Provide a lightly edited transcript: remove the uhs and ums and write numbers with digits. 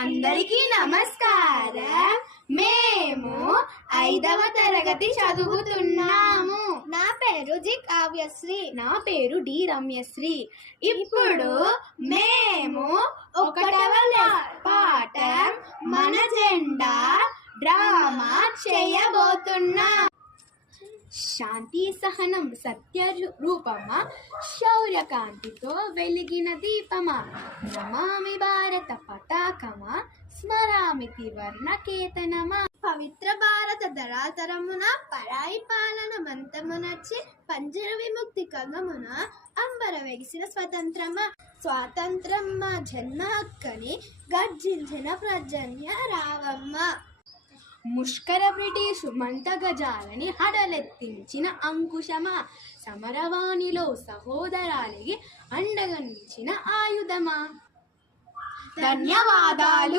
అందరికీ నమస్కారం. మేము 5వ తరగతి చదువుతున్నాము. నా పేరు జి కావ్యశ్రీ. నా పేరు డి రమ్యశ్రీ. ఇప్పుడు మేము 1వ పాఠం మన జెండా డ్రామా చేయబోతున్నాం. శాంతి సహనం సత్య రూపమా, శౌర్యకాంతితో వెలిగిన దీపమా, నమామి భారత పతాకమా, స్మరామి త్రివర్ణ కేతనమా. పవిత్ర భారత ధరాతరమున పరాయి పాలన మంతమునర్చి పంజర విముక్తి కల్మమున అంబర వెగిసిన స్వతంత్రమా. స్వాతంత్రం మా జన్మ హక్కని గర్జించిన ప్రజన్య రావమ్మ. ముష్కర బ్రిటిషు మంటగజాలని హడలెత్తించిన అంకుశమా, సమరవాణిలో సహోదరాలికి అండగా నిలిచిన ఆయుధమా. ధన్యవాదాలు.